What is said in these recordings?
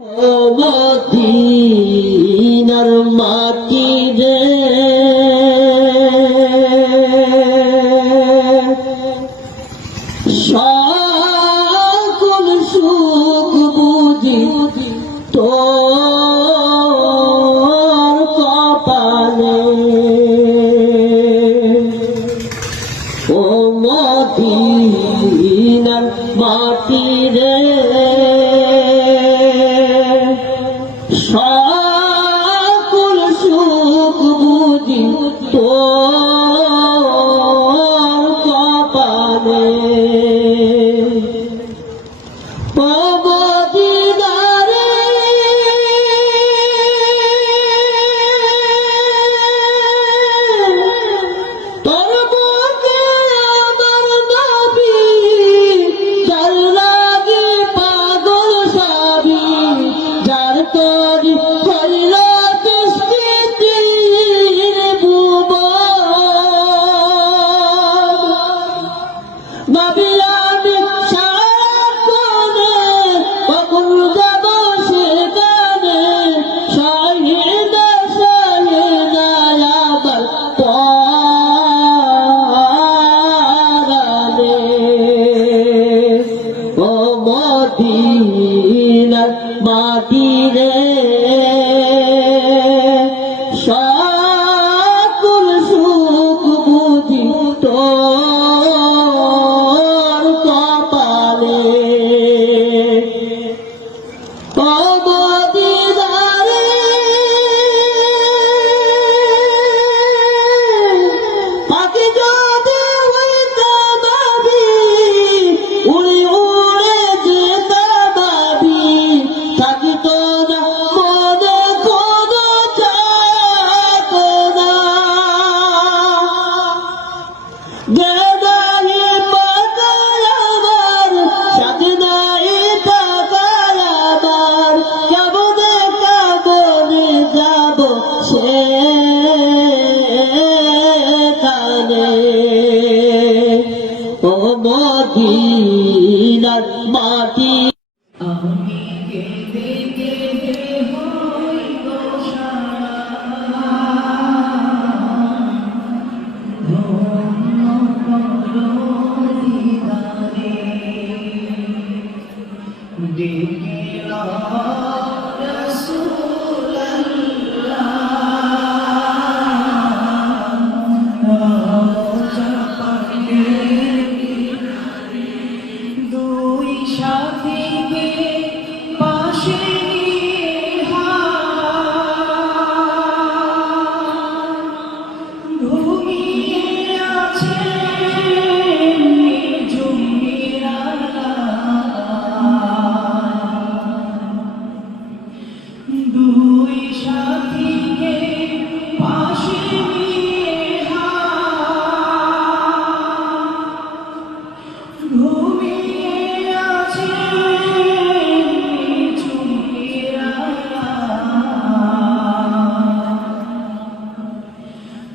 ও মদিনার মাটি রে সকল সুখ বুঝি তোর কপালে। ও মদিনার মাটি রে সকল সুখ বুঝি তোর কপালে। ও মদিনারে তোর বুকে আমার নবী, যার লাগে পাগল সবই, যার তরি হইল বিস্মৃতির ভুবন। নবী আমি সারাক্ষণে কখন যাব সেখানে, শহীদ শহীদ আমার পরাণে। ও মদিনার মাটি রে সকল সুখ বুঝি তোর কপালে। ও মদিনারে পাখি যদি হইতাম আমি, উড়ে উড়ে যেতাম আমি, থাকিত না মনে কোনো যাতনা। গেদাহি পাতায় আমার, সাথে নাই টাকায় আমার, কেমনে কেমনে যাব সেখানে। ও মদিনার মাটি আমি কেঁদে কেঁদে হইব সারা, ধন্য করো দিদারে, ডেকে নাও দুই সাথীকে পাশে নিয়ে ঘুমিয়ে আছে দুই সাথীকে পাশে নিয়ে ঘুমিয়ে আছে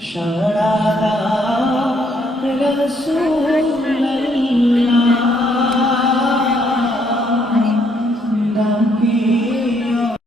সারা রাত রাসূল